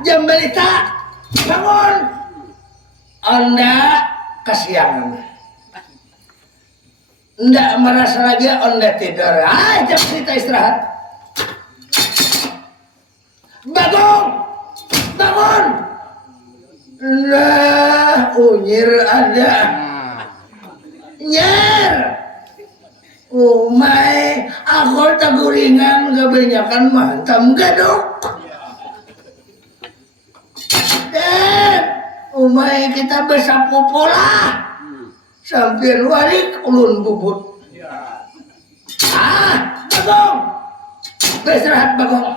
Jambelita, bangun. Anda kesiangan. Ndak merasa lagi Anda tidur. Jam kita istirahat. Bangun, bangun. Nah, unyir ada. Nyer. Umay, aku taguringan kebanyakan mantam gadok. Dan umay kita besapu pola sampai warik ulun bubut. Bagong, beristirahat Bagong.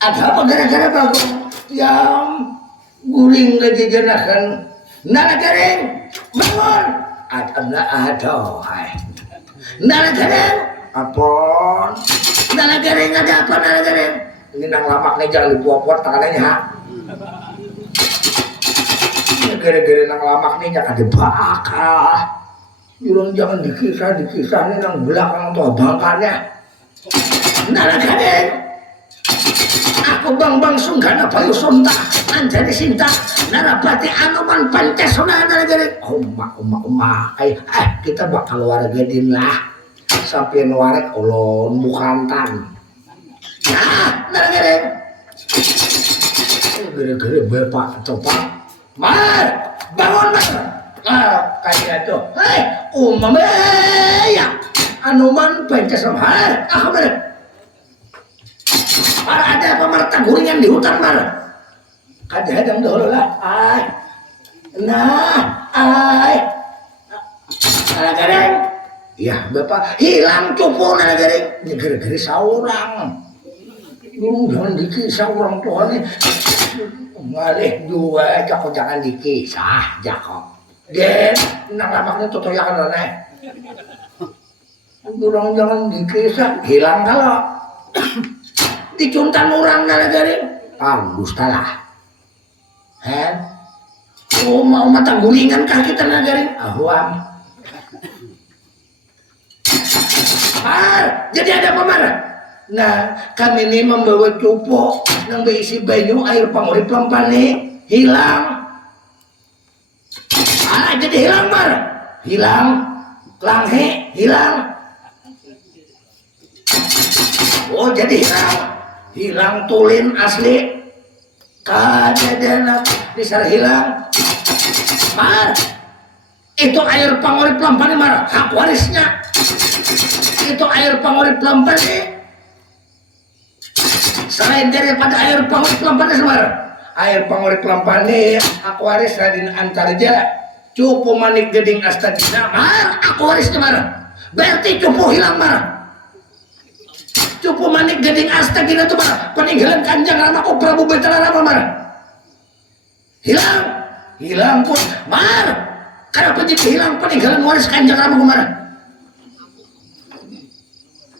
Ada apa gara-gara Bagong yang guling ngejejenakan nana garing bangun. Ada hai nana garing apon nana garing ada apa nana garing ini nang lamaknya jangan dibuat tangannya ha. Gara-gara nang lamak nih jangan dibakar. Jurang jangan dikisah nih nang belakang tuh bangkarnya. Nara kaden. Aku bang sunggana payu sonta anjani sinta narapati anoman pancasona nara garing. Oma. Kita bakal wargadin lah. Sampai nuarek ulon bukantan. Nara garing. Gara-gara bapak coba. Mar, bangun Mar. Kayak itu. Hei, ya. Anuman Pancasila. Aku bener. Mar ada apa Mar taguringan di hutan Mar? Kadang dulu lah. Garing. Ya, Bapak hilang cupu nana garing. Gara-gara saurang. Lu jangan dikisah orang tuanya. Ngalih dua jangan dikisah jakok. Den, nang lamaknya totoyakan aneh. Orang jangan dikisah hilang kalau dicuntan orang nana garing. Gustalah. Mau mata gulingan kah kita nana garing? Ahuam. Mar, jadi ada apa Mar? Nah, kami ini membawa cupo yang berisi banyu air pangurip lempane hilang. Jadi hilang Mar. Hilang. Langhe hilang. Oh, jadi hilang. Hilang tulin asli. Kadadana bisa hilang. Mar. Itu air pangurip lempane Mar. Hak warisnya. Itu air pangurip lempane. Selain daripada air pangurip lampane Semar, air pangurip lampane Aquaris Raden Antarja cupu manik geding astagina Mar Aquaris Semar berarti cupu hilang Mar cupu manik geding astagina tuh Mar peninggalan Kanjeng Ramaku Prabu Betararama Mar hilang pun Mar kenapa jadi hilang peninggalan waris Kanjeng Ramaku Mar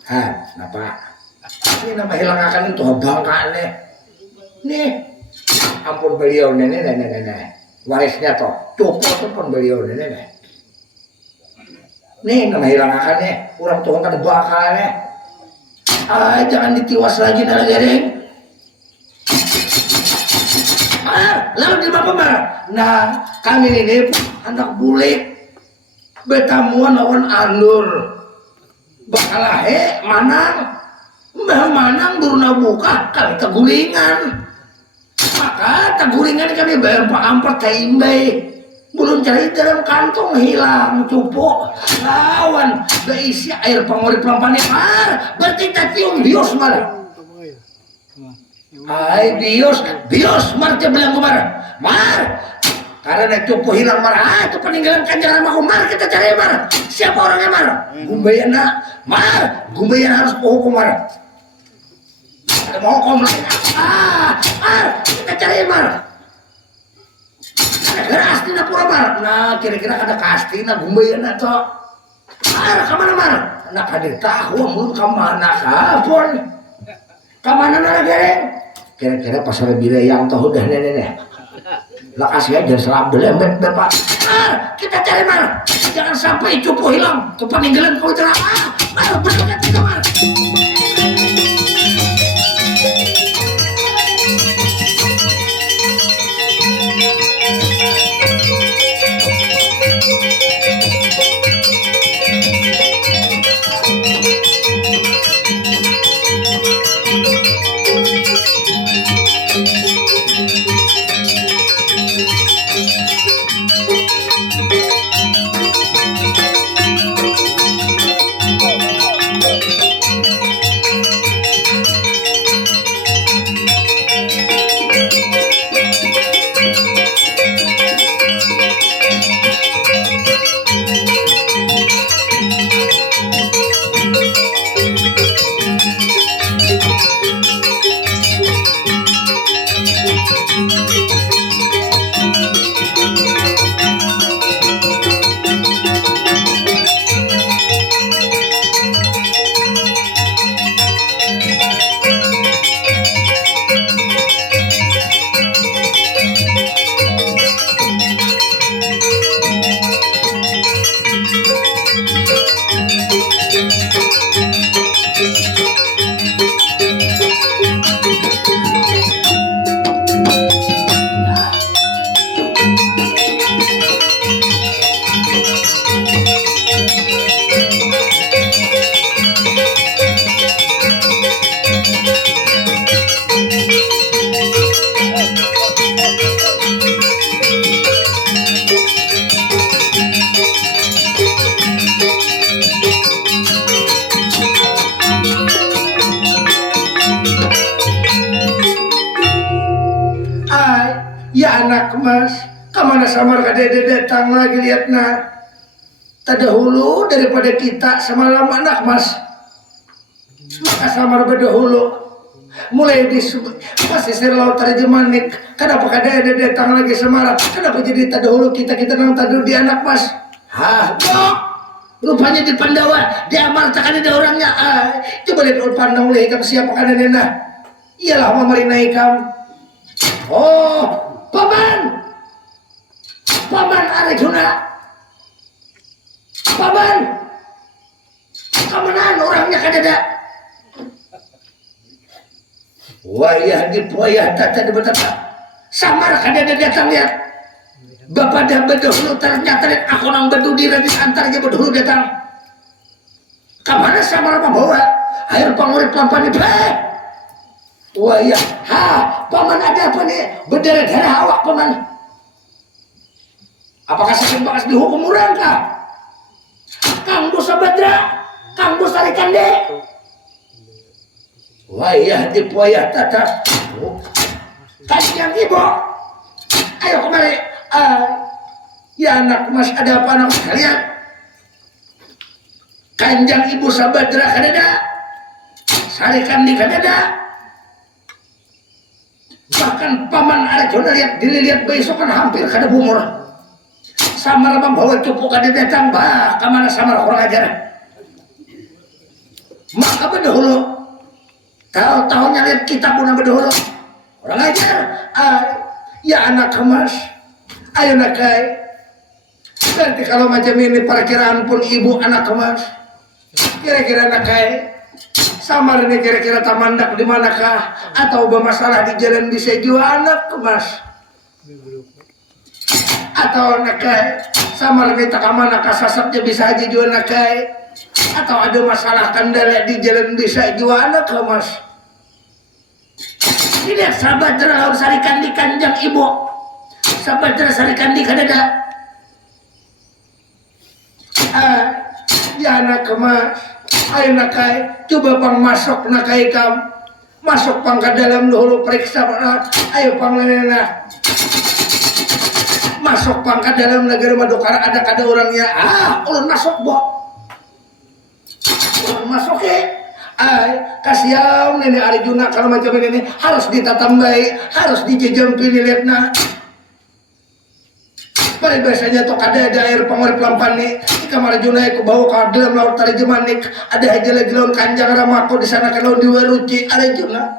kenapa ini nama hilang akan itu bangkane nih ampun beliau nenek warisnya toh cukup tuh pun beliau nenek nih nama hilang akannya orang tua kan bakalnya jangan ditiwas lagi nara garing lalu di apa Mar? Nah kami ini anak bulik betamuan lawan alur bakalahe manang duruna buka kali tegulingan maka tegulingan kami bayar Pak Ampert kaimbai belum cari dalam kantong hilang cupu lawan berisi air pangurip lampane Mar berarti kita cium bios Mar Ay bios mar teh bilang kumar mar karena cupu hilang mar itu peninggalan kanjeng Rama kumar kita cari mar siapa orangnya mar Gumbayana mar Gumbayana harus hukum mar ada mau hukum lain mar kita cari mar gara astina pura mar nah kira-kira ada kastina Gumbayana toh mar kemana mar nak hadir tahu mulut kemana kapon kemana nara gereng kira-kira pasar Birayang tahu dah nenek lokasi aja selam belembet bapak kita cari mar jangan sampai cupu hilang ke peninggalan kau cerah berangkat kita mar ya anak mas kemana samar kadede datang lagi lihat nah terdahulu daripada kita semalam anak mas maka samar berdahulu mulai di pasisir laut Tarjemanik kenapa kadede datang lagi semalam kenapa jadi terdahulu kita nang tadur di anak mas rupanya di Pandawa di amartakan ada orangnya coba lihat pandang oleh ikam siapa kadede nah iyalah memerintah ikam Paman Arjuna Paman kemenaan orangnya kadada wayah dipoyah tata betapa samar kadada datang lihat bapak dah berdahulu ternyata lihat aku nang berdudi radis antarnya berdahulu datang kemana samar membawa air pangurip lampan di wayah paman ada apa nih berdarah-darah awak paman apakah sakit bakas dihukum orang kah Kang Busa Badra Kang Busa Rikande wayah dipoyah tata kanjeng ibu ayo kemari ya anak mas ada apa anak kalian kanjeng ibu Sabadra kadada Sarikandi kadada bahkan paman Arjuna dilihat besok kan hampir kada bumur samar membawa cupu kada datang kemana samar orang ajar maka berdahulu tahu-tahunya lihat kita pun berdahulu orang ajar ya anak kemas ayo nakai nanti kalau macam ini perkiraan pun ibu anak kemas kira-kira nakai samar ini kira-kira tamandak di manakah atau bermasalah di jalan bisa jua anak kemas atau nakai samar ini tak manakah sasapnya bisa aja jua nakai atau ada masalah kendala di jalan bisa jua anak kemas tidak sahabat terlalu sarikan di kanjang ibu sahabat terlalu sarikan di kadada ya anak kemas ayo nakai coba bang masuk nakai kam masuk pangkat dalam dulu periksa ayo panglena masuk pangkat dalam negara Madukara ada orangnya ulun masuk ulun masuk kasihan nenek Arjuna kalau macam ini harus ditatambai harus dijejempi lihatna pada biasanya tuh ada air pengorip lampan nih di kamar Arjuna aku bawa ke dalam laut Tarjemanik ada aja lagi laun Kanjang Ramako di sana kalau di Waruci Arjuna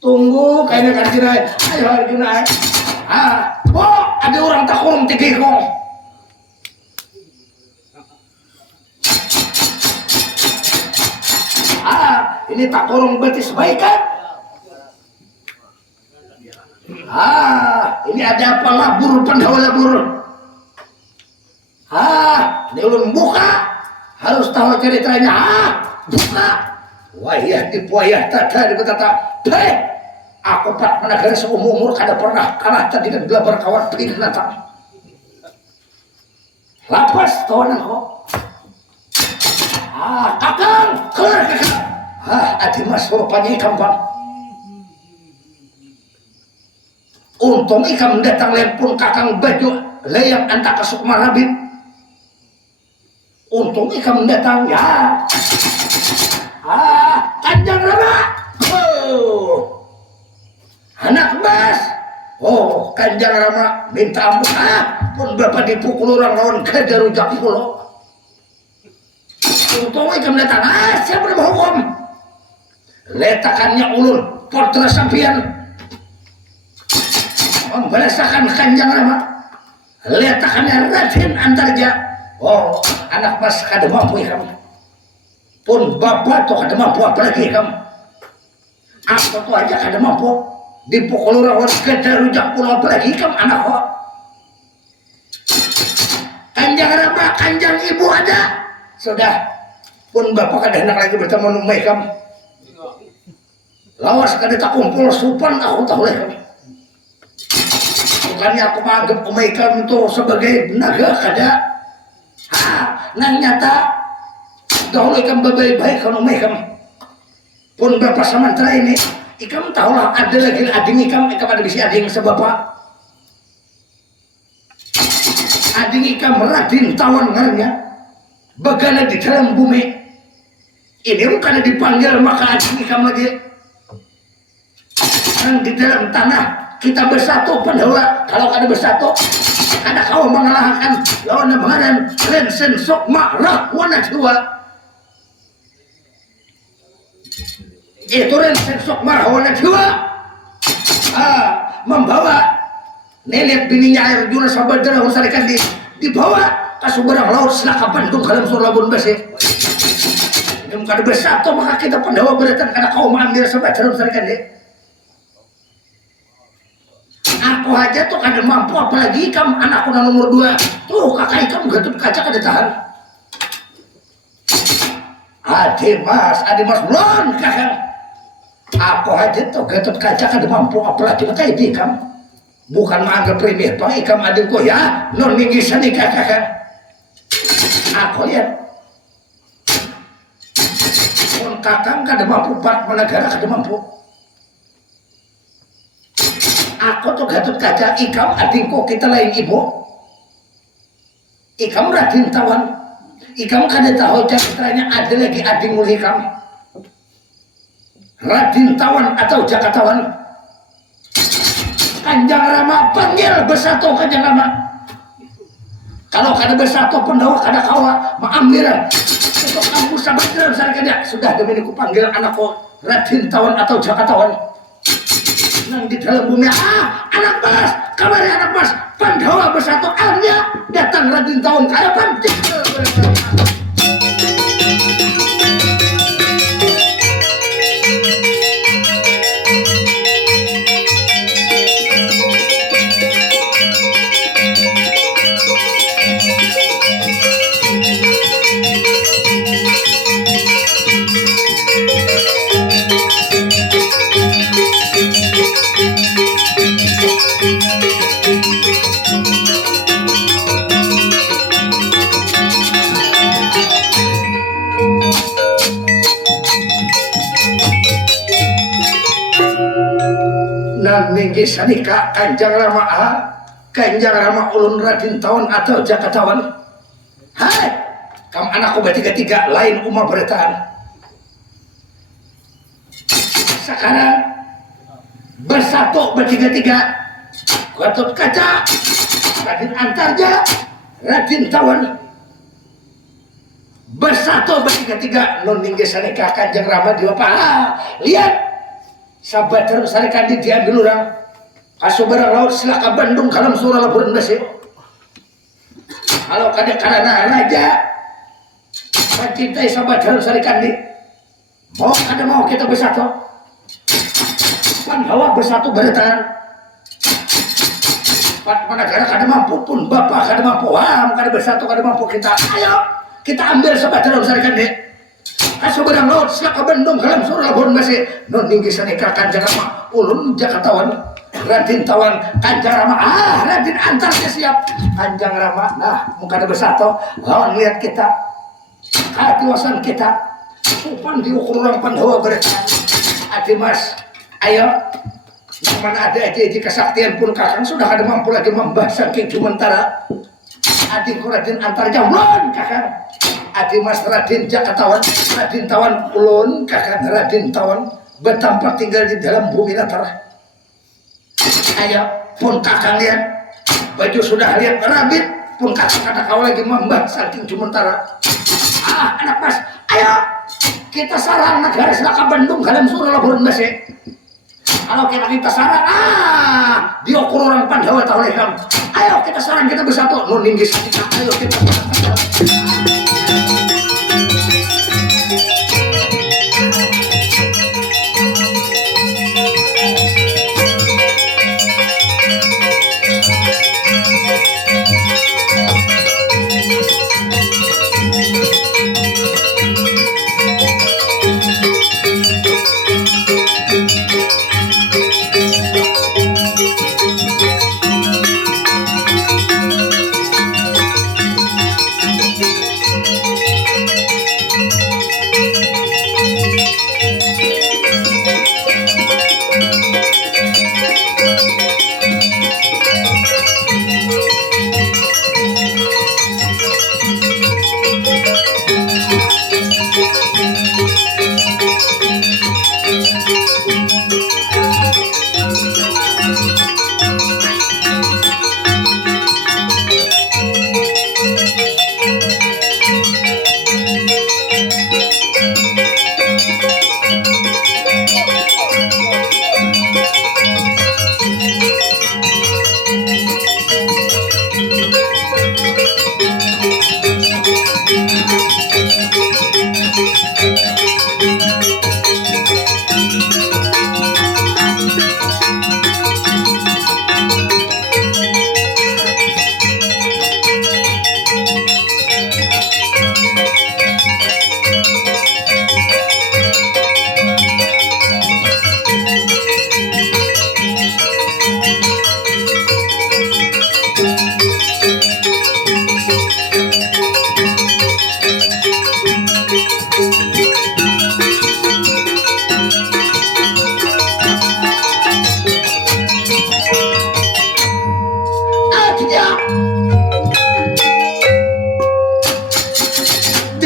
tunggu kayaknya Arjuna ayo Arjuna ada orang tak kurung tikikong ini tak kurung betis baik kan ini ada apa labur Pandawa labur ini ulun buka harus tahu ceritanya buka wayah dipuayah tata dibetata aku pak menagari seumur kada pernah kalah tadi dan gelabar kawan pinatang lapas tawanan kok kakang keluar kakang adi mas rupanya ikan bang untung ikan datang lempun kakang baju layang antak ke Sukma Rabit untung ikan datang ya Kanjang Rama anak mas Kanjang Rama minta ampun pun bapak dipukul orang lawan gada rujak pulau untung ikan datang siapa nama hukum letakannya ulun portra sampian membalasakan Kanjang Rama letakannya Raden Antarja anak mas kada mampu kamu pun bapak tuh kada mampu apalagi kamu aku tuh aja kada mampu dipukul orang gada rujak pulau apalagi kamu anak kok Kanjang Rama Kanjang ibu ada sudah pun bapak kada hendak lagi bertemu numai kamu lawas kada tak kumpul supan aku tahu lah kamu bukannya aku menganggap umai kamu itu sebagai naga kada nang nyata dahulu ikan baik-baik kalau umai kamu pun bapak sementara ini ikam tahulah ada lagi ading ikam ada bisi ading sebapak ading ikam Raden Tawan ngarnya bagana di dalam bumi ini bukan dipanggil maka ading ikam lagi yang di dalam tanah kita bersatu Pandawa kalau kada bersatu kada kau mengalahkan lawan Pangeran Lensen Sukma Rahwana Jiwa itu Lensen Sukma Rahwana Jiwa membawa nenek bininya Arjuna Sabadra Husarikan dibawa ke Sumberang Laut selakapan itu dalam Surabun Besi ini kada bersatu maka kita Pandawa beratan kada kau mengambil Sabadra Husarikan aku aja tuh kada mampu apalagi kamu anakku nomor 2 tuh kakak kamu Gatot Kaca kada tahan adi mas belum kakak aku aja tuh Gatot Kaca kada mampu apalagi kakak kamu bukan menganggap remeh bang ikam adikku ya non minggisan nih kakak aku lihat pun kakak kada mampu part menegara kada mampu aku tuh Gatot Kaca ikam adikku kita lain ibu ikam Raden Tawan ikam kada tahu ceritanya ada lagi adik mulai ikam Raden Tawan atau Jakatawan Kanjang Rama panggil bersatu Kanjang Rama kalau kada bersatu Pandawa kada kawa mengambil untuk kamu Sabadra Husarikan sudah demi ku panggil anakku Raden Tawan atau Jakatawan nang di dalam bumi anak mas kamari anak mas Pandawa bersatu akhirnya datang Raden Tawan kaya pantik ninggi sanika Kanjeng Rama Kanjeng Rama ulun Raden Tawan atau Jakatawan. Hai kam anakku bertiga-tiga lain umah bertahan. Sekarang bersatu bertiga-tiga Gatot Kaca, Raden Antarja, Raden Tawan bersatu bertiga-tiga non ninggi sanika Kanjeng Rama di lihat sahabat terus sarekan diambil orang kasubarang laut silaka Bandung kalam surah laburan besi kalau kada karena raja mencintai sahabat terus sarekan di mau kada mau kita bersatu Pandawa bersatu bertahan Managara kada mampu pun bapak kada mampu kada bersatu kada mampu kita ayo kita ambil sahabat terus sarekan di kasubarang laut silaka Bandung kalam surah laburan besi non ninggi sanika Kanjeng Rama ulun Jakatawan Raden Tawan Kanjeng Rama Raden Antarja siap Kanjeng Rama nah muka ada bersatu lawan lihat kita katiwasan kita supan diukur orang Pandawa bertahan adi mas ayo yang mana ada aja kesaktian pun kakang sudah ada mampu lagi membahas saking sementara adi Raden Antarja ulun kakang adi mas Raden Jakatawan Raden Tawan ulun kakang Raden Tawan bertampak tinggal di dalam bumi latar. Ayo pun kakang lihat baju sudah lihat rabit pun kakang kata kau lagi membahas saking sementara anak mas ayo kita sarang negara silaka Bandung kalam surah laburan besi kalau kita sarang diukur orang Pandawa tahu lekam ayo kita sarang kita bersatu non ninggi sanika ayo kita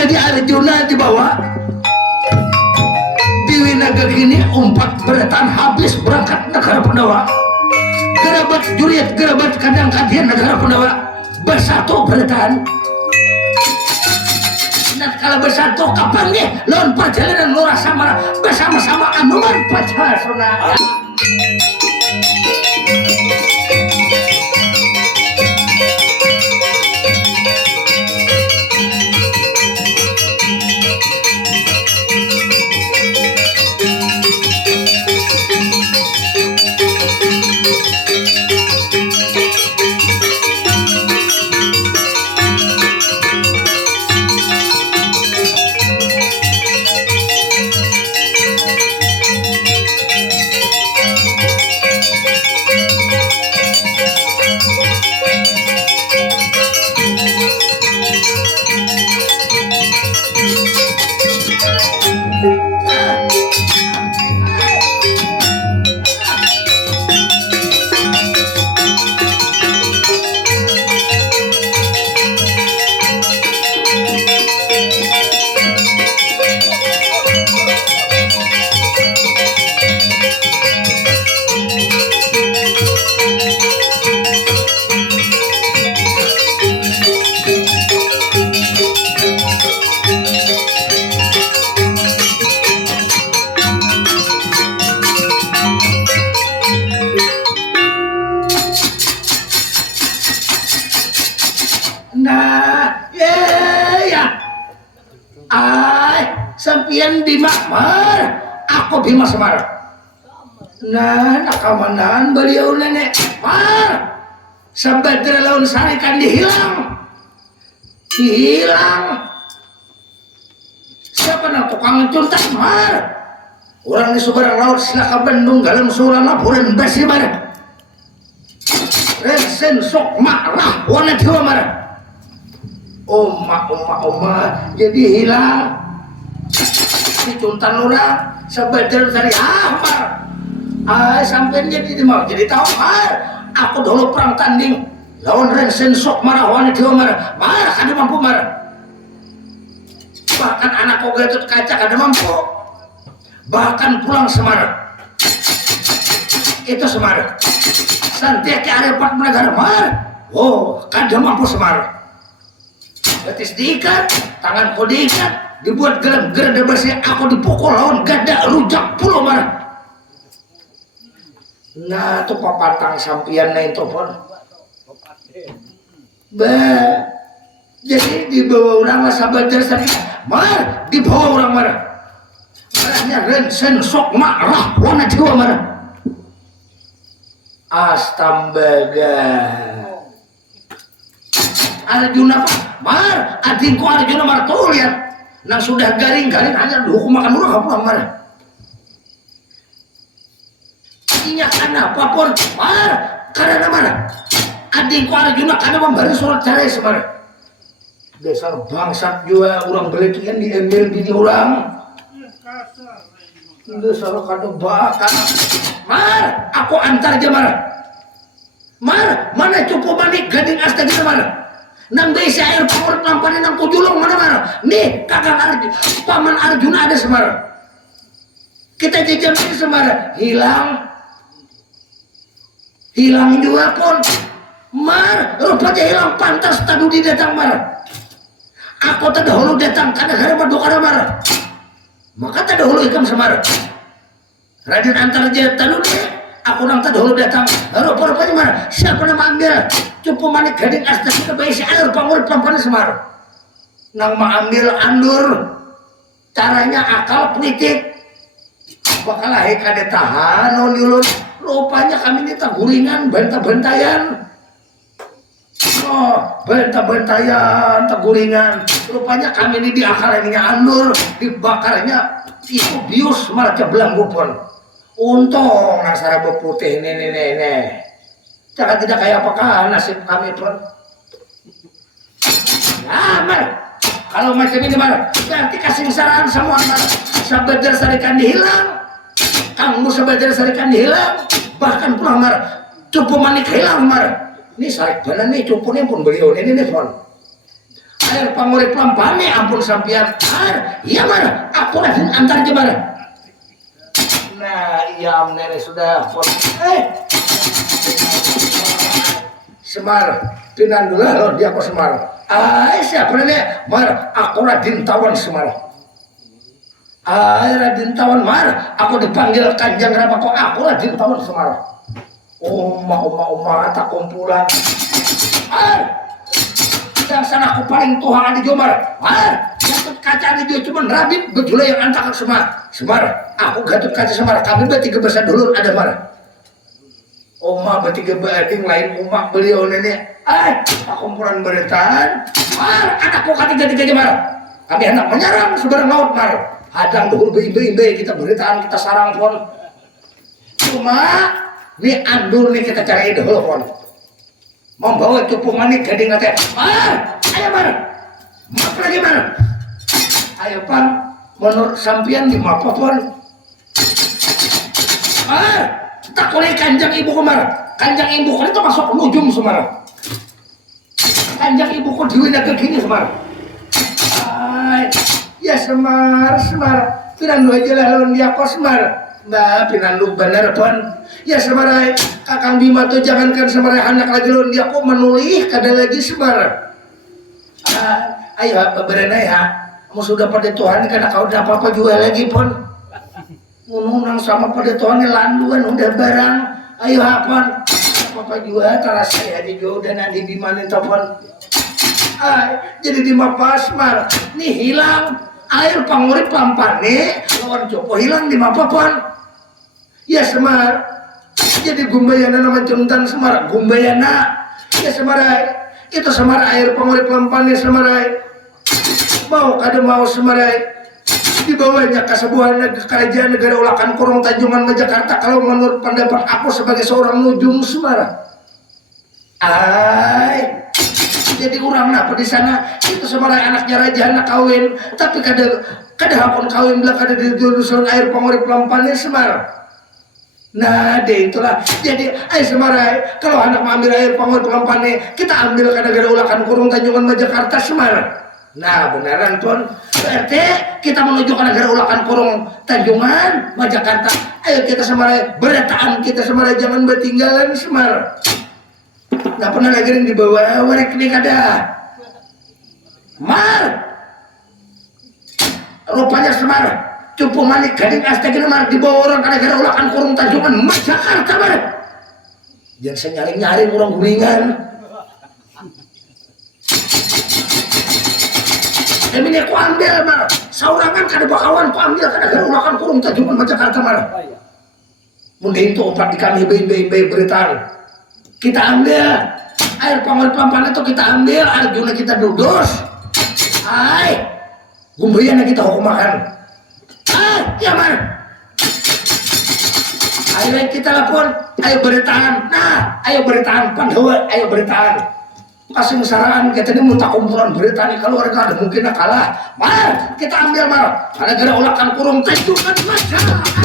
jadi Arjuna dibawa Dewi Naga gini umpat bertahan habis berangkat negara Pandawa gerabat juriat gerabat kadang kadian negara Pandawa bersatu bertahan dan kalau bersatu kapan nih lawan perjalanan lurah samara bersama-sama anuman Pacasona. Bima Mar, aku Bima Semar. Nah, nakamanan beliau nenek Mar. Sabadra laun sari kan dihilang. Siapa nak tukang cuntak Mar? Orang di seberang laut silaka Bandung dalam surah laporan basi Mar. Resen sok marah wana jiwa Mar. Oma jadi hilang. Si cuntan orang sabadra sari Mar. Sampai jadi mau jadi tahu Mar. Aku dulu perang tanding lawan Resen sok marah wana jiwa Mar. Mar kada mampu Mar. Bahkan anak kau Gatot Kaca kada mampu. Bahkan pulang Semar. Itu Semar. Santiaki arepat menegara Mar. Kada mampu Semar. Betis diikat, tanganku diikat, dibuat gerada besi, aku dipukul lawan gada rujak pulau Mar. Nah, tuh papatang sampian na itu pun. Jadi dibawa orang lah sahabat dari Mar, dibawa orang Mar. Marahnya Resen sok marah, wana jiwa Mar. Astambaga. Arjuna Pak, Mar, adingku Arjuna Mar tuh lihat. Nang sudah garing-garing hanya dihukum makan murah pulang Mar. Ingat apapun Mar, karena Mar. Adingku Arjuna karena memberi surat cerai Semar. Dasar bangsat juga orang belikian diambil bini orang. Dasar kada bakal. Mar, aku antar aja Mar. Mar, mana cukup manik gading astaga Mar. Nang desa air pamur lampanin nang kujulung mana Mar. Nih kakak paman Arjuna ada Semar. Kita jajamin Semar, hilang juga pun. Mar, rupanya hilang pantas tadu di datang Mar. Aku terdahulu datang karena gara berdoa Mar. Maka terdahulu ikam Semar. Raden antar aja tadu deh. Aku nang terdahulu datang. Rupa-rupanya Mar. Siapa nama ambil? Cukup manik gading astasi kebaisi air pangurip pelan Semar. Nang mengambil andur. Caranya akal politik. Bakalah kada tahan ulun. Rupanya kami ini tak guringan bentah-bentayan. Bentah-bentayan tak guringan. Rupanya kami ini diakalannya andur. Dibakarnya itu bius malah belanggu pun. Untung nasara berputih ini. Jangan tidak kayak apakah nasib kami pun. Ya Mar, kalau macam ini Mar, nanti kasih saran semua Mar. Sabadar sarikan dihilang, kamu sabadar sarikan dihilang, bahkan pulang Mar, cupu manik hilang Mar. Ini sarik benar nih cupunya pun beliau ini pun. Air pangurip lampane ampun sampian Mar, iya Mar, aku lagi antar aja Mar. Nah iya nenek sudah pun. Semar, pinan dulu loh dia aku Semar. Siapa nenek? Mar, aku Raden Tawan Semar. Raden Tawan Mar, aku dipanggil Kanjeng Rama kok aku Raden Tawan Semar. Oma tak kumpulan. Yang sana aku paling tuhan di Jomar. Mar, Gatot Kaca di dia cuma Rabib bejula yang antak Semar. Semar, aku Gatot Kaca Semar. Kami bertiga besar dulu ada Mar. Oma bertiga bading lain umak beliau nenek. Tak kumpulan beritaan. Mar, anakku ketiga-tiganya Mar. Kami hendak menyerang seberang laut Mar. Hadang duhur be kita beritaan kita sarang pun. Cuma ini andur nih kita cari dulu pun. Membawa cupu manik gading nate. Mar, ayo Mar. Maaf lagi Mar. Ayo Pan, menurut sampian di mapa pun. Mar. Tak boleh kanjang ibu Mar. Kanjang ibu itu masuk ujung Semar. Kanjang ibu diwi naga gini Semar. Ya Semar. Pinandu aja lah lawan dia kok Semar. Nah pinandu bener pun. Ya Semar Kakang Bima tuh jangankan Semar anak lagi lawan dia kok menulih kada lagi Semar. Ayo berenai ha. Kamu sudah pada Tuhan karena kau udah apa-apa juga lagi pun. Ngomong sama pada Tuhan landuan udah barang. Ayo hapon apa juga terasa ya di juga udah nanti di mana telepon. Jadi di Mapasmar nih hilang air pangurip lampane lawan copo hilang di mapapan ya Semar jadi gumbayana nama juntan Semar gumbayana ya Semarai itu Semar air pangurip lampane Semarai mau kada mau Semarai dibawanya ke sebuah kerajaan negara Ulakan Kurung Tanjungan Jakarta kalau menurut pendapat aku sebagai seorang nujum Semar jadi orang apa di sana itu Semarai anaknya raja anak kawin tapi kada hakun kawin bila kada di jurusan air pangurip lampane Semar nah deh itulah jadi ayo Semarai kalau anak mengambil air pangurip lampane kita ambil ke negara Ulakan Kurung Tanjungan Jakarta Semar nah beneran tuan berarti kita menuju ke negara Ulakan Kurung Tanjungan Jakarta ayo kita Semarai beretaan kita Semarai jangan bertinggalan Semar nggak pernah lagi yang dibawa warek ini kada Mar rupanya Semar cupu malik gading astagina Mar dibawa orang ke negara Ulakan Kurung Tanjungan Jakarta Mar jangan saya nyaring-nyaring orang guringan ini aku ambil Mar saurangan kada bakawan aku ambil ke negara Ulakan Kurung Tanjungan Jakarta Mar munding itu opat di kami bayi beritaan kita ambil air pangurip lampane itu kita ambil Arjuna kita dudus gumbayana kita hukum makan ya Mar ayo kita lapor ayo beritaan nah ayo beritaan Pandawa ayo beritaan kasih mesaraan kita ini minta kumpulan beritaan kalau mereka ada mungkin kalah Mar kita ambil Mar karena gara Ulakan Kurung Tanjungan Jakarta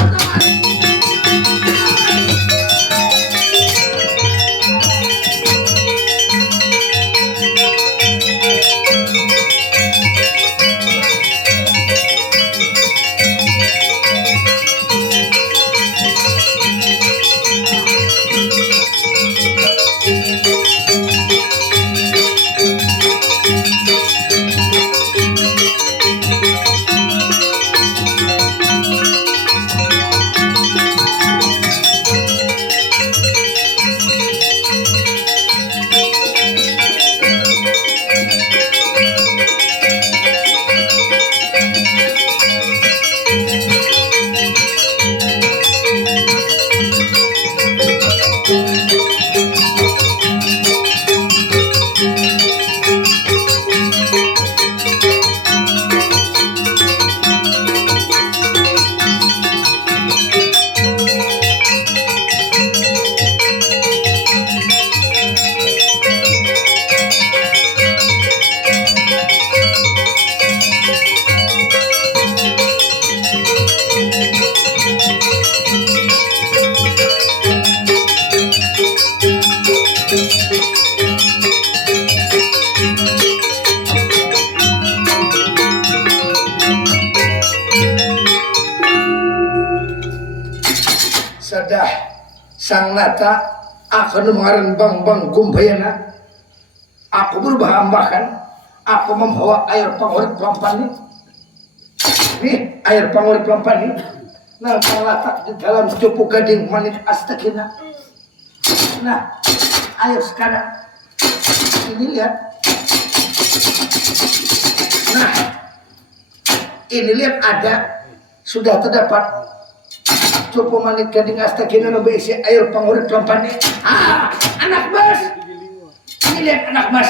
sadah sang nata akan mengarang bang gumbayana aku berbahambakan aku membawa air pangurip lampani nih air pangurip lampani nah terletak di dalam cupu gading manik astagina nah air sekarang ini lihat nah ini lihat ada sudah terdapat cupu manik gading astagina no berisi air pangurip lampani anak mas ini lihat anak mas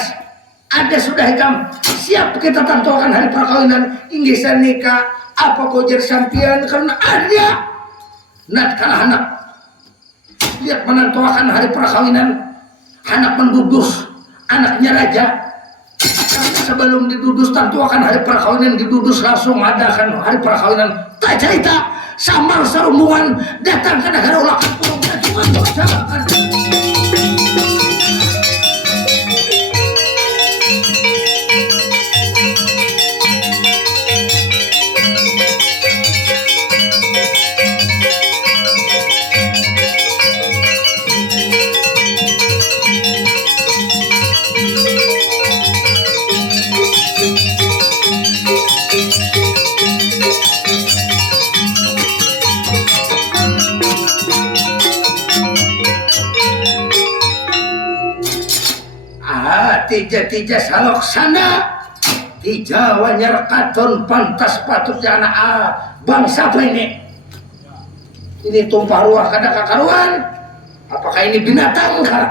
ada sudah hitam siap kita tentukan hari perkawinan inggisan nikah apa kojer sampian karena ada nat kalah anak lihat menentukan hari perkawinan anak mendudus anaknya raja karena sebelum didudus tentukan hari perkawinan didudus langsung adakan hari perkawinan tak cerita sambal serumbungan datang ke negara Ulakan Kurung Tanjungan Jakarta tija salok sana di Jawa nyerkaton pantas patutnya anak bangsa apa ini? Ini tumpah ruah kada kakaruan. Apakah ini binatang kah?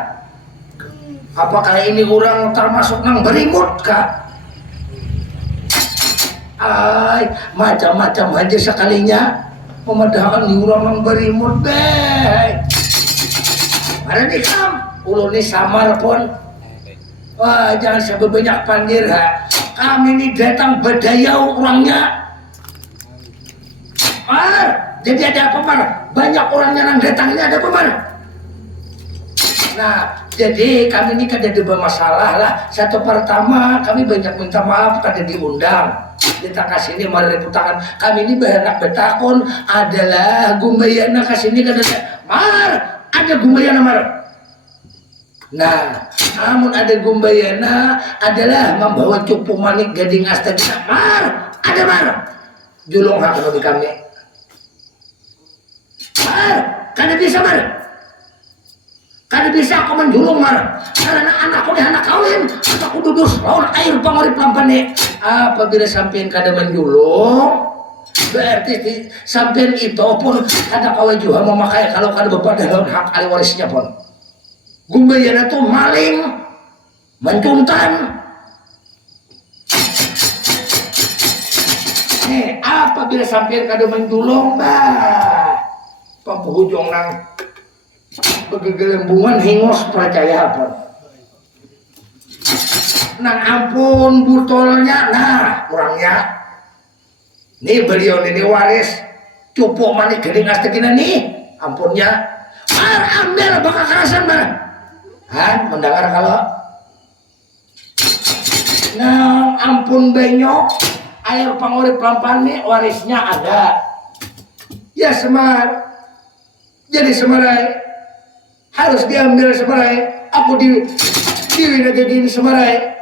Apakah ini orang termasuk nang berimut kah? Ay, macam-macam aja sekalinya memadahkan di orang nang berimut deh. Ada di kam, ulun ini samar pun. Wah, jangan sebanyak pandir ha. Kami ini datang berdayau orangnya. Jadi ada apa Mar? Banyak orangnya yang datang ini ada apa Mar? Nah, jadi kami ini kada ada bermasalah lah. Satu pertama kami banyak minta maaf kada diundang. Kita kasih ini mari putakan. Kami ini banyak betakon adalah gumbayana kasih ini kada ada. Mar, ada gumbayana Mar. Nah, namun ada gumbayana adalah membawa cupu manik gading astagina. Mar, ada Mar. Julung hak bagi kami. Mar, kada bisa Mar. Kada bisa aku menjulung Mar. Karena anakku ni anak kawin. Aku dudus lawan air pangorip lampane. Apabila sampean kada menjulung, berarti sampean itu pun kada kawin juga memakai kalau kada bapak dalam hak ahli warisnya pun. Gumbayana tu maling, mencuntan. Apabila sampean kada menjulung, penghujung nang begegelembungan hingos percaya apa? Nang ampun butolnya, nah kurangnya. Nih beliau ini waris cupu manik gading astegina nih, ampunnya. Mar ambil bakal kerasan Mar. Han mendengar kalau nang ampun benyok air pangurip lampan nih warisnya ada. Ya Semar. Jadi Semarai harus diambil Semarai. Aku diri lagi gini Semarai.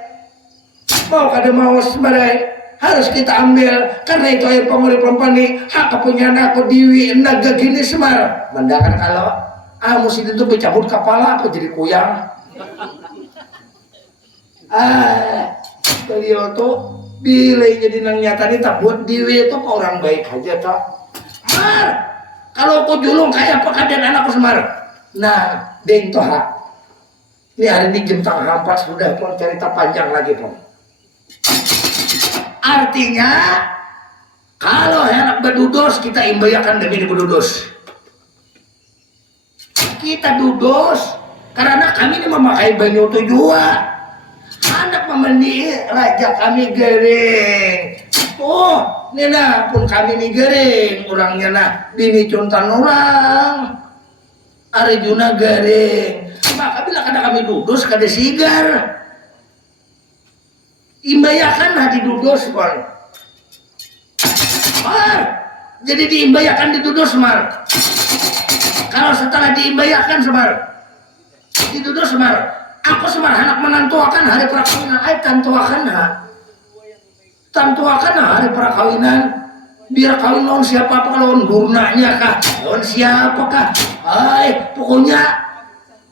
Mau kada mau Semarai harus kita ambil karena itu air pangurip lampani hak punya aku diwi naga gini Semar. Mendengar kalau musim itu bercabut kepala apa jadi kuyang. Beliau tuh bila jadi nang nyata nih tak buat diwi itu orang baik aja tak. Mar, kalau aku julung kayak apa keadaan anakku Semar. Nah, deng toh ha. Ini hari ini jam tengah 4 sudah pun cerita panjang lagi pun. Artinya kalau anak berdudos kita imbayakan demi berdudos. Kita dudos karena kami ini memakai banyu tujuan. Anak memendi raja kami gering. Oh, nina pun kami ini gering. Orangnya nah bini cuntan orang. Arjuna gering. Maka bila kada kami dudos kada sigar. Imbayakan hadi dudos pun. Mar, jadi diimbayakan di dudos Mar. Kalau setelah diimbayakan Semar, dituduh Semar, aku Semar anak menantuakan hari perkawinan, tantuakan hari perkawinan, biar kawin lawan siapa apa lawan gurnanya kah, lawan siapa kah, pokoknya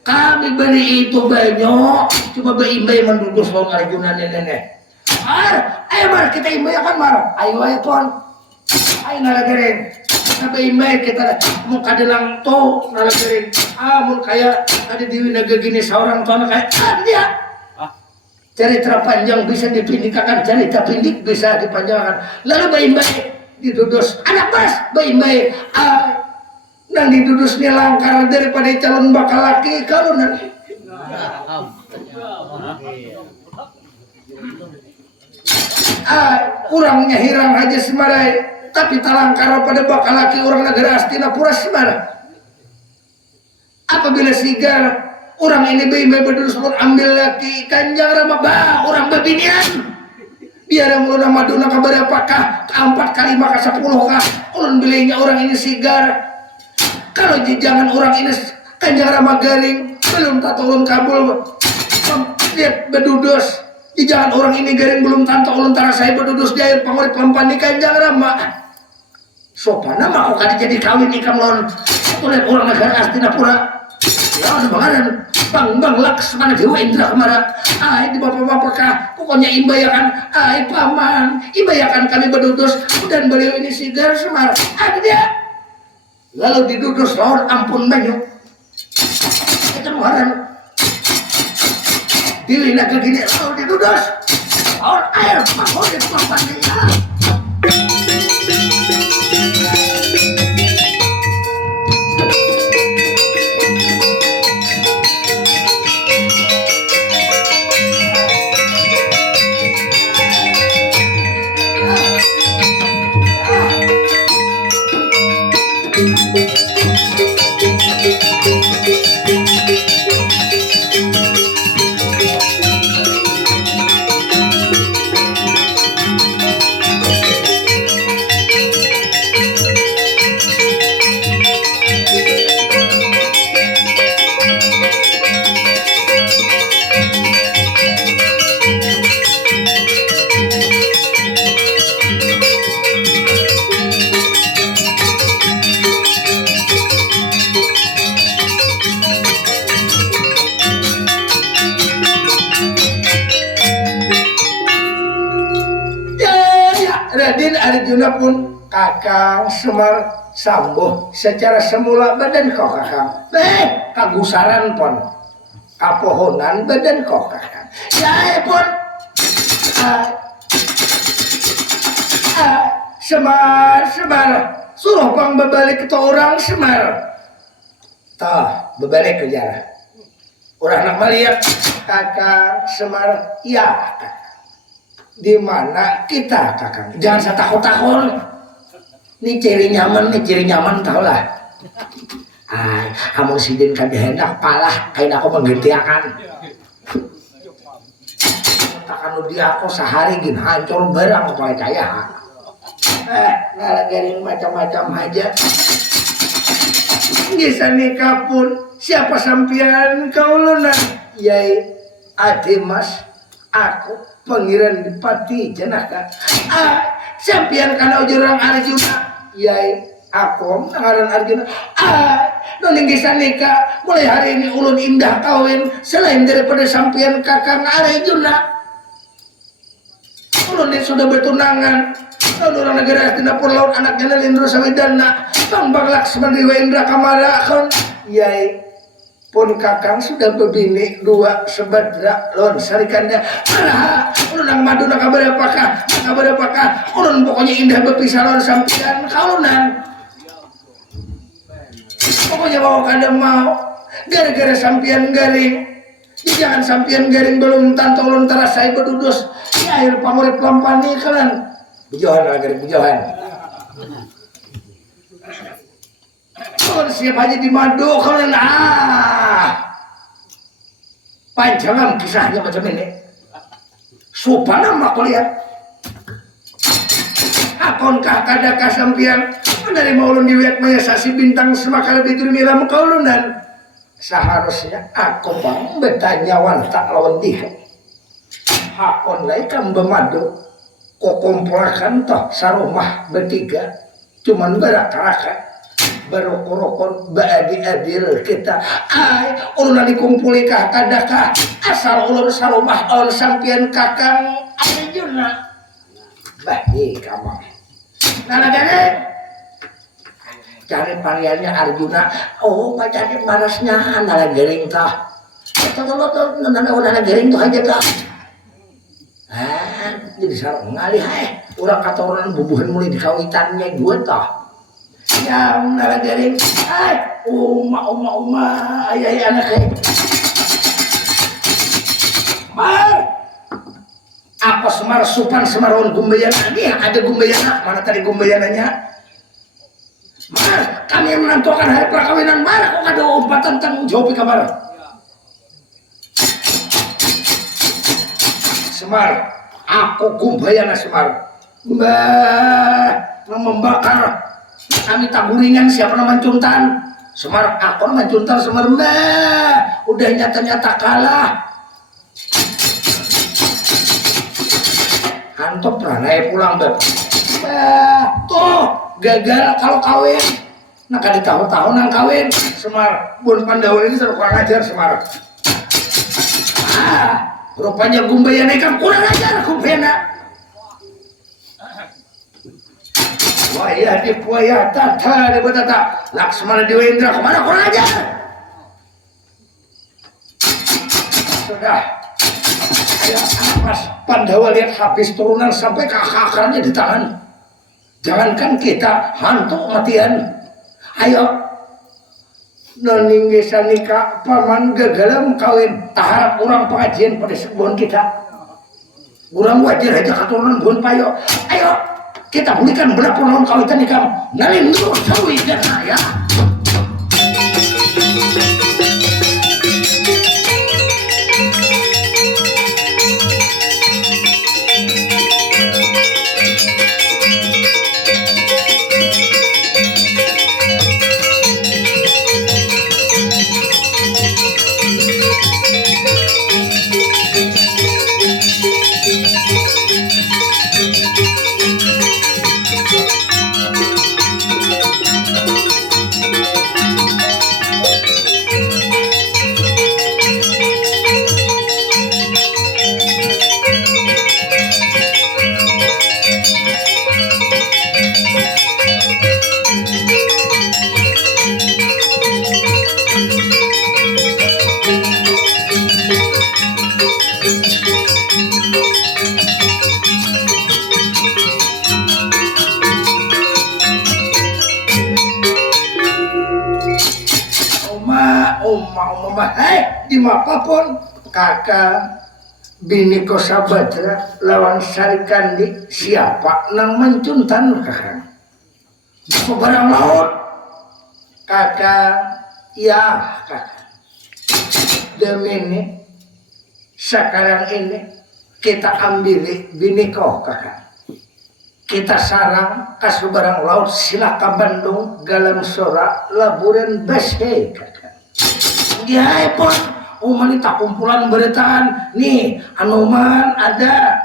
kami beri itu banyak, cuma berimbay mendudus lawan Arjuna nenek. Mar kita imbayakan Mar, ayo pon, ayo nalagarin. Sampai imbay kita mau kadelang to nalagering mun kaya ada di winaga gini seorang tuan kayak dia cerita panjang bisa dipindikakan, cerita pindik bisa dipanjangkan, lalu baimbay didudus anak bas baimbay nang didudusnya langkar daripada calon bakal laki kalau nanti urangnya hirang aja Semarai tapi talangkar pada bakal laki orang negara Astinapura Semar. Apabila sigar orang ini bayi berdurus pun ambil laki Kanjang Rama orang babinian biar yang ulun maduna kabar apakah keempat kali maka 10 kah ulun bilainya orang ini sigar. Kalau jangan orang ini Kanjang Rama garing belum tato ulun kabul lihat berdudus jangan orang ini garing belum tato ulun tara saya berdudus di air pangurip lampan di Kanjang Rama. Sopan nama aku kan jadi kawin ikam lawan aku lihat orang negara Astinapura lawan bakaran Bang Laksmana Dewa Indra Kemara. Ai di bapak-bapak kah, pokoknya imbayakan, ai paman, imbayakan kami berdudus dan beliau ini Sigar Semar. Ada dia. Lalu didudus lawan ampun banyak. Itu muharan. Dili naga gini lalu didudus. Lawan air mahal di papan dia. Raden Arjuna pun Kakang Semar sambuh secara semula badan kok Kakang. Kagusaran pon kapohonan badan kok Kakang. Ya pun Semar suruh pang berbalik ke orang Semar. Tah berbalik ke jalan. Orang nak melihat Kakang Semar ya Kakang. Di mana kita Kakang? Jangan saya takut-takut. Ini ciri nyaman tau lah. Amun sidin kan hendak palah kain aku mengertiakan. Takkan dia aku sehari gin hancur barang apa kaya. Ngalagarin macam-macam aja. Bisa nikah pun siapa sampian kau lunan? Yai ade mas aku Pangeran Dipati Janaka. Sampian kana ujurang Arjuna. Yai aku ngaran Arjuna. Noning kisah nikah mulai hari ini ulun indah kawin selain daripada sampian Kakang Arjuna. Ulun ini sudah bertunangan. Tahun orang negara Hastinapur laut anaknya Nalindra Sawidana. Bang Laksmana Dewa Indra Kamara kan. Yai pun Kakang sudah berbini dua sebadra lon sarikanda mana ulun nang madu nak kabar apakah ulun pokoknya indah berpisah lon sampian kalunan pokoknya mau kada mau gara-gara sampian garing jangan sampian garing belum tanto ulun terasai berdudus ya air pamurip lampani kalian bujohan lah garing bujohan. Kalau siap aja di madu kalian panjangan kisahnya macam ini. Sopan nama kuliah. Akonkah kadakah sampian menerima ulun diwet maya sasi bintang semakal bitur miram kaulunan. Seharusnya aku bang bertanya wantak lawan dia. Hakon lai kan bermadu. Kok kumpulkan toh sarumah bertiga. Cuman berak-rakan. Barokon baadi-adil kita ulun dikumpuli kah kadakah asal ulun sarumah on sampian Kakang Arjuna bahi kamu nana gane cari pariannya Arjuna cari marasnya nana gering tah nana gering tuh aja tah jadi sarung ngalih orang kata orang bubuhan mulai dikawitannya gue tah yang nalagaring uma ayah anak Mar apa Semar supan Semaron Gumbayana ini ada Gumbayana mana tadi Gumbayananya Mar kami yang menentukan hari perkawinan Mar kok ada umpatan tanggung jawab kamar Semar aku Gumbayana Semar membakar kami taburingan siapa nama Cuntan Semar aku nama Cuntan Semar udah nyata-nyata kalah Antop pranai pulang tuh gagal kalau kawin nah kali tahun-tahun yang kawin Semar bun Pandawa ini sudah kurang ajar Semar Rupanya gumbaya nekam kurang ajar kumpena. Wayah di puaya tata di batata Laksmana Dewa Indra kemana kurang ajar. Sudah ayo Mas Pandawa lihat habis turunan sampai ke akarnya ditahan. Jangankan kita hantu matian. Ayo noningge sanika paman gagalem kawin taharap orang pengajian pada sebon kita. Urang wajar aja katurunan bukan payo. Ayo kita belikan berapa tahun kawitan nikah nalin dulu sawi dan ya. Dimapapun kakak bini Kosabadra lawan Sarikandi siapa nang mencuntan kakak barang laut kakak ya kakak demi ini sekarang ini kita ambil bini kau kakak kita sarang kasu barang laut silaka Bandung galam sora laburan besi kakak ya pun wanita kumpulan beritaan nih Anoman ada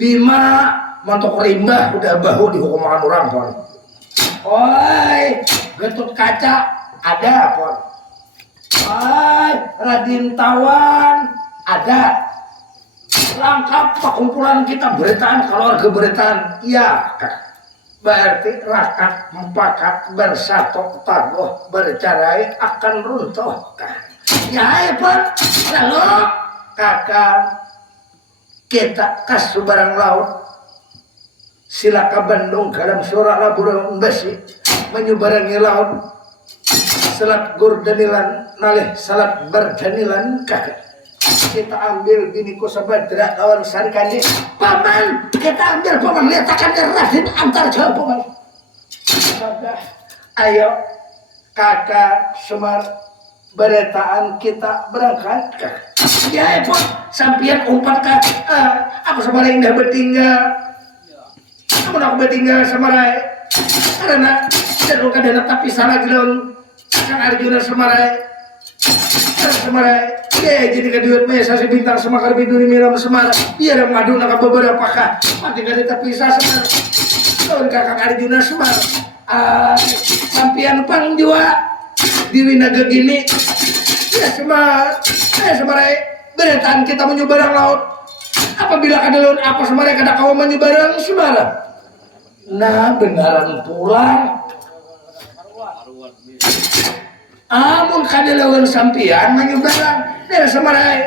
Bima mantok rimbah udah bahu di hukuman orang pon. Oi Getut Kaca ada pon. Oi Radin Tawan ada. Lengkap kumpulan kita beritaan keluarga beritaan iya kak. Berarti rakat empat bersatu tagoh bercerai akan runtuh kak. Ya Pak, lalu kakak kita kasu barang laut silaka Bandung galam surat laburan besi menyubarangi laut selat gurdanilan nalih salat berdanilan kakak kita ambil bini Kosabadra lawan Sarikandi paman kita ambil paman liatakan Raden antar jauh paman ayo kakak Semar beretaan kita berangkat ya pun sampian umpat kak aku sama lain dah bertinggal aku nak bertinggal sama lain karena dan luka dana tapi salah gelon Kang Arjuna sama lain ya jadi keduit mesa si bintang semakar biduni miram semara biar madu nak beberapa kak mati dari tapi sama kawan Kang Arjuna sama sampian pang jua di Winaga gini ya semarai beretaan kita menyubarang laut apabila ada laut apa semarai kada kau menyubarang semara nah benaran pulang amun kada lawan sampian menyubarang dari semarai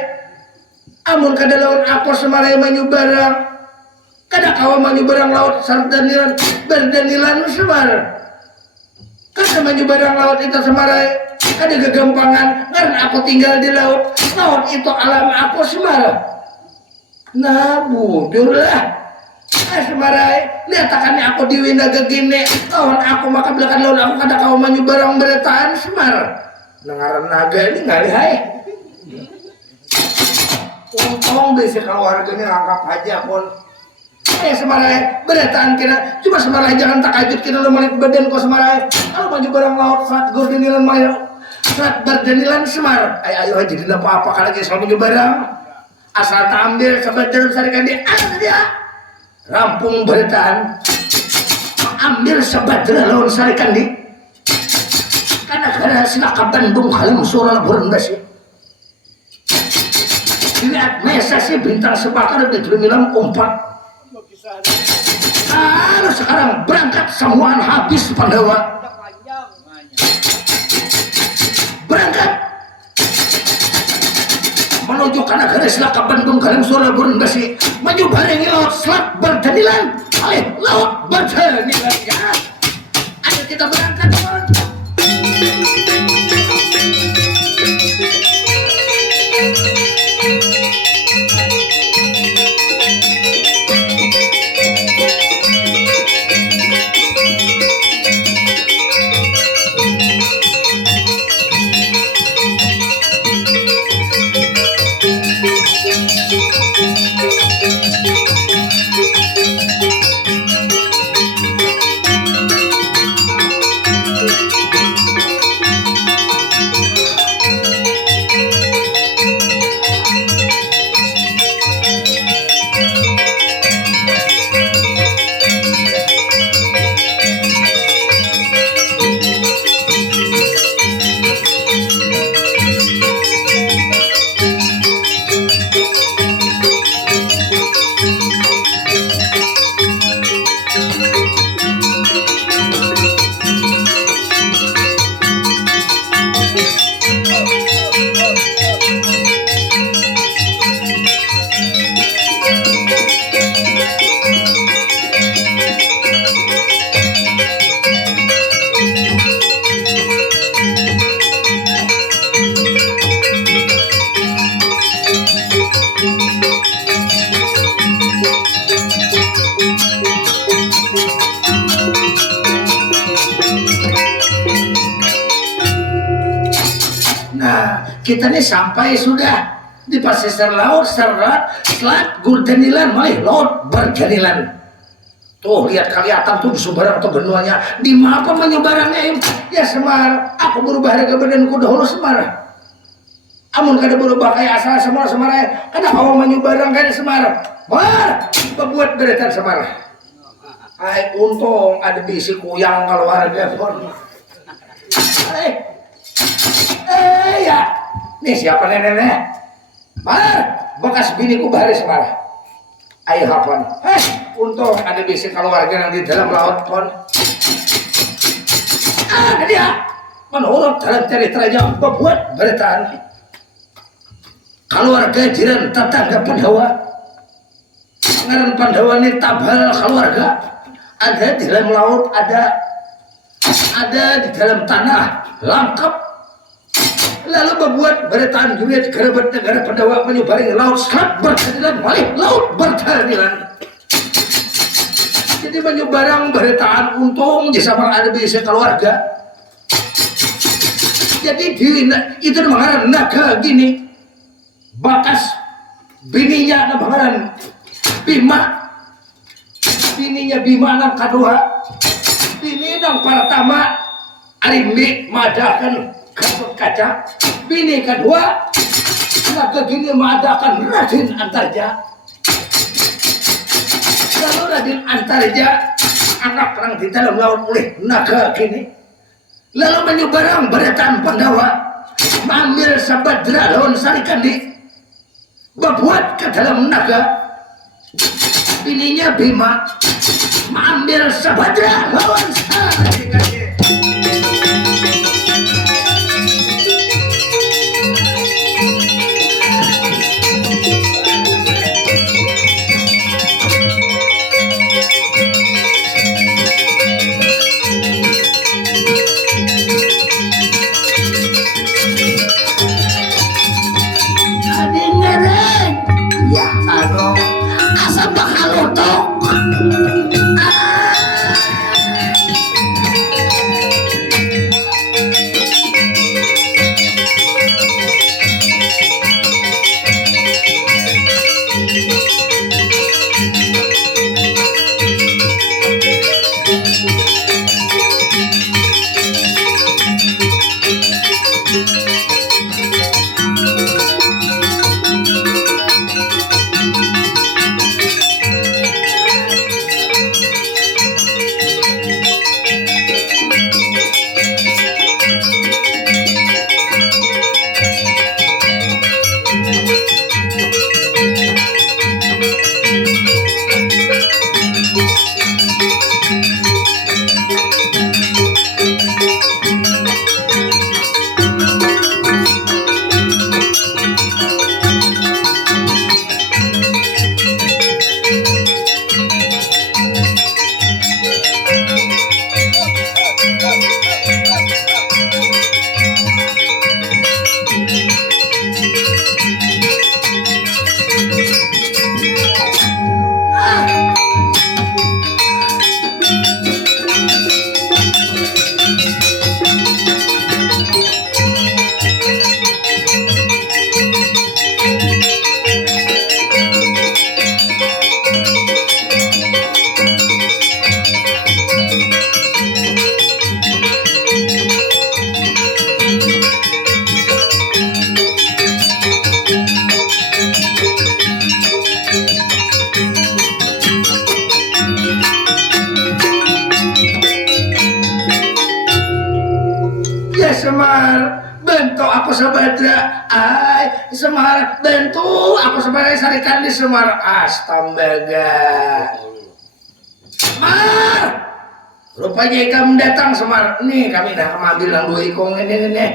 amun kada lawan apa semarai menyubarang kada kau menyubarang laut sardanilan berdanilan semara karena menyubarang laut itu semarai ada kegampangan karena aku tinggal di laut itu alam aku semara nah budurlah semarai liatakannya aku di Winaga gini lawan aku maka belakang laut aku kada kau menyubarang beretaan semara nengaran naga ini ngali hai untung bisa keluarganya anggap aja pun semarai beretaan kira cuma semarai jangan tak kajut kira lu malit badan kok semarai kalau maju barang laut saat gordenilan mayo saat berdenilan semar ayo aja tidak apa-apa kalau kita selalu maju barang asal tak ambil sebagian Sarikandi ada dia rampung beretaan ambil sebagian lawan Sarikandi karena silaka Bandung kalim surah laburan besi ini lihat mesa si bintang sebakar di terminal 4. Kalau sekarang berangkat semuaan habis Pandawa. Berangkat menuju ke negara Selaka Bandung Galang Sora Burundasi maju bareng laut Selat Berdanilan oleh laut Berdanilan ya. Ayo kita berangkat teman. Kita nih sampai sudah di pesisir laut Selat Berdanilan mulai laut Berdanilan. Tuh lihat kelihatan tuh di Sumbarang atau benuanya di mana menyebarangnya ya Semar. Aku berubah harga badanku dahulu Semar. Amun kada berubah kayak asal Semar kada mau menyebarang kayak Semar. Mar, berbuat beretan Semar. Ay untung ada bisi kuyang keluarga pun. Ya. Nih siapa nenek? Mar, bekas biniku baris Mar. Ayo hapon. Untung ada bisi keluarga yang di dalam laut pon. Dia menurut dalam ceritanya membuat beritaan. Keluarga jiran tetangga Pandawa. Ngaran Pandawa ini tabal keluarga. Ada di dalam laut, ada di dalam tanah, lengkap. Lalu membuat beritaan duit kerabat negara Pandawa menyebaring laut Selat Berdanilan balik laut Berdanilan. Jadi menyebarang beritaan untung di sama ada bisa keluarga. Jadi itu mengaran naga gini bakas bininya mengaran Bima, bininya Bima nang kedua, bini nang pertama Arimbi madakan Gatot Kaca, bini kedua naga gini mengadakan Raden Antarja. Lalu Raden Antarja anak perang di dalam laut oleh naga gini. Lalu menyebarang beritaan Pandawa mengambil Sabadra lawan Sarikandi, membuat ke dalam naga. Bininya Bima mengambil Sabadra lawan Sarikandi. Semar bentuk aku Sabadra ay Semar bentuk aku Semar sarikan di Semar astaga Semar rupanya kamu datang Semar nih kami dah mengambil yang dua ikong ini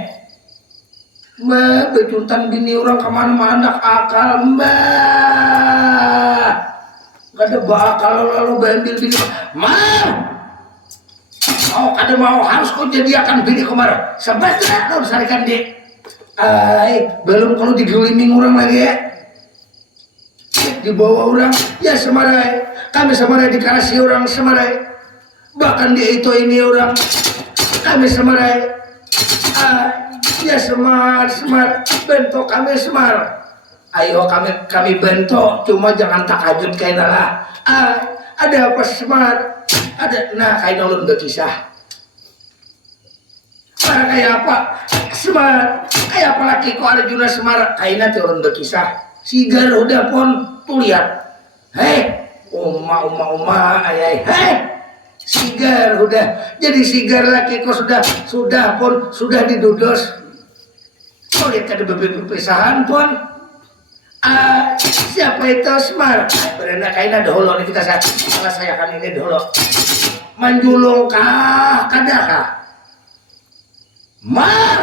mbak becuntan bini orang kemana-mana akal mbak gak ada bakal lalu ambil bini Mar mau kada mau harus kau jadi akan bini kemar Sabadra kau sarikan di ay belum kalau digeliming orang lagi ya dibawa orang ya Semarai kami Semarai dikasih orang Semarai bahkan dia itu ini orang kami Semarai ya Semar bentuk kami Semar ayo kami bentuk cuma jangan takajud kayak lah ada apa Semar ada nah kayak ulun berkisah para kayak apa Semar kayak apa laki kok ada Juna Semar kayaknya tuh ulun berkisah sigar udah pun tuh lihat hei uma ayai hei sigar udah jadi sigar laki kok sudah didudos kok lihat ada beberapa pun siapa itu Semar berenang kayaknya dahulu nih kita salah saya kan ini dahulu menjulung kah kadakah Mar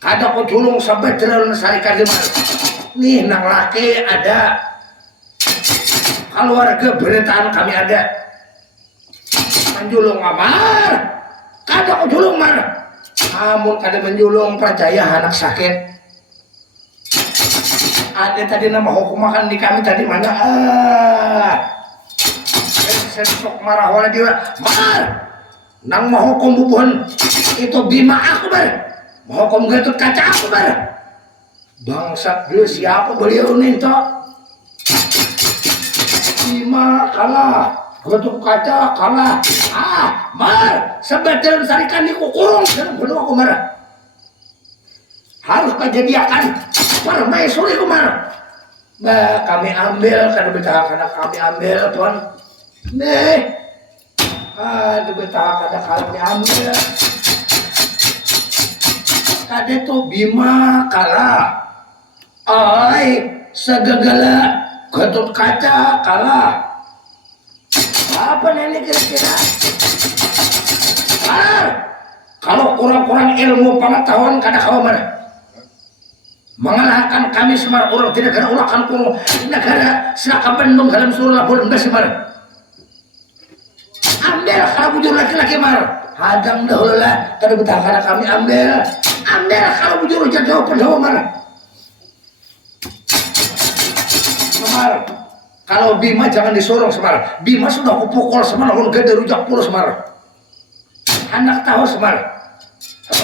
kada ko julung Sabadra sarikan di Mar nih nang laki ada keluarga beretaan kami ada menjulung Mar kada ko julung Mar namun kada menjulung percaya anak sakit ada tadi nama hukum makan di kami tadi mana sesok marah wala dia Mar nang mau hukum bubuhan itu Bima Akbar mau hukum Gatot Kaca Akbar bangsat dia siapa beliau nih toh Bima kalah Gatot Kaca kalah Mar Sabadra sarikan di kukurung penuh aku marah harus kejadian permaisuri kumar bah kami ambil karena betah karena kami ambil tuan nih aduh betah karena kami ambil kade tuh Bima kalah ay segala Gatot Kaca kalah apa nenek kira-kira kalau kurang-kurang ilmu pengetahuan kada kau mana mengalahkan kami Semar orang tidak kena ulakan kurung negara selaka Bandung dalam seluruh laburan enggak Semar ambil kalau bujur laki-laki Mar hadang dahulu lah kada betah kada kami ambil kalau bujur jauh pendawa Mar Semar kalau Bima jangan disorong Semar Bima sudah kupukul Semar orang gede rujak puluh Semar anak tahu Semar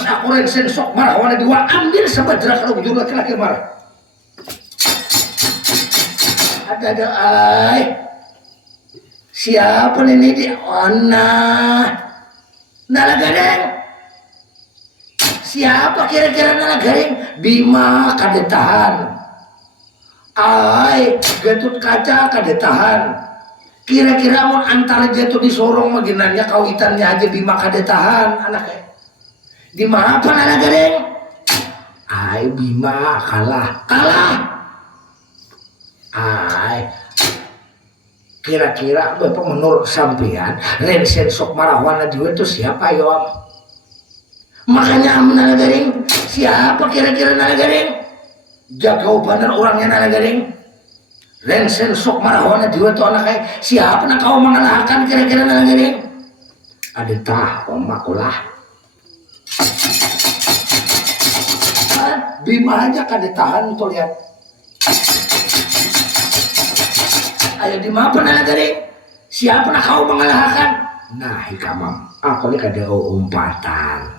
aku rensen sok marah wana dua ambil Sabadra kalau bujur laki-laki marah ada ay siapa ini di Nalagareng siapa kira-kira Nalagareng Bima kadetahan ay Gatot Kaca kadetahan kira-kira mau antara jatuh disorong maginannya kawitannya aja Bima kadetahan anaknya di mana apa Nalagareng ay Bima kalah ay kira-kira bapak menurut sampean rensen sok marawana juga itu siapa yom makanya Nalagareng siapa kira-kira Nalagareng jaga bener orangnya Nalagareng rensen sok marawana juga itu anaknya siapa nak kau mengalahkan kira-kira Nalagareng ada tahu makulah Bima aja kada tahan tuh lihat ayo di mana Nalagareng siapa nak kau mengalahkan nah hikamam aku ini kada umpatan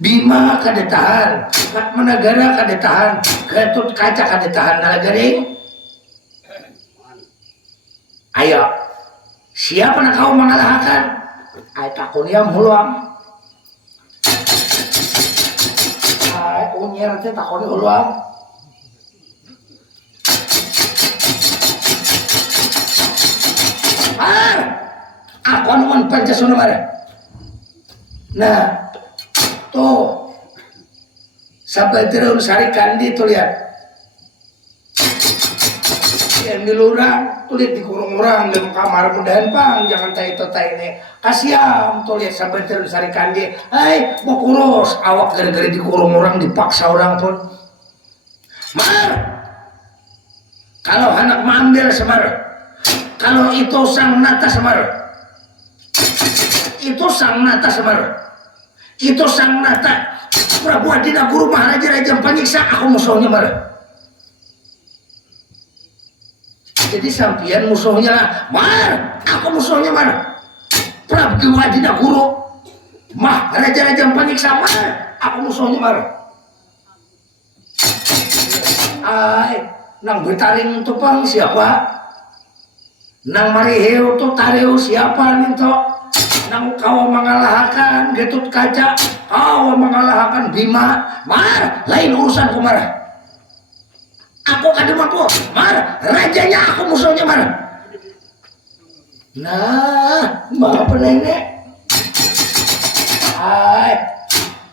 Bima kada tahan Managara kada tahan Gatot Kaca kada tahan Nalagareng ayo siapa nak kau mengalahkan ayo takuniam huluam unyer teh takoni huluang aku anu Pancasuna mare nah tuh Sabetreun Sari Kandi tuh lihat yang di lurang tuh lihat dikurung orang dalam kamar mudahan pang jangan tay itu tay ini kasiam tuh lihat Sabetreun Sari Kandi mau kurus awak gara-gara dikurung orang dipaksa orang pun Mar kalau anak mengambil Semar kalau itu sang nata Semar itu sang nata Semar itu sang nata Prabu Adina Guru Maharaja Raja Panyiksa aku musuhnya Mar jadi sampian musuhnya lah Mar aku musuhnya Mar Prabu Adina Guru Maharaja Raja Panyiksa Mar aku musuhnya Mar nang betaring itu pang siapa nang mariheu tuh tareu siapa nih toh nang kau mengalahkan Getut Kaca kau mengalahkan Bima Mar lain urusan Mar aku kademaku Mar rajanya aku musuhnya Mar nah maaf nenek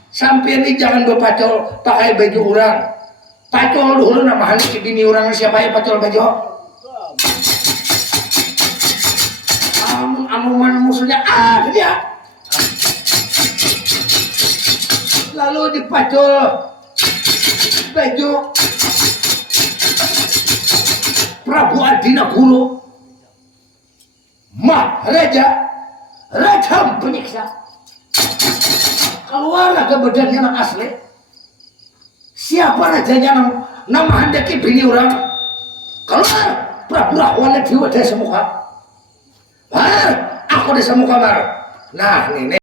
sampai ini jangan berpacol pakai baju orang pacol dulu nama hanik bini orang siapa ya pacol baju amuman musuhnya dia lalu dipacul baju Prabu Adina Guru Maharaja Raja Panyiksa keluarlah ke badannya yang asli siapa rajanya nama handaki bini orang keluar Prabu Rahwana Dewa Desa Muka Mar aku Desa Muka Mar nah ini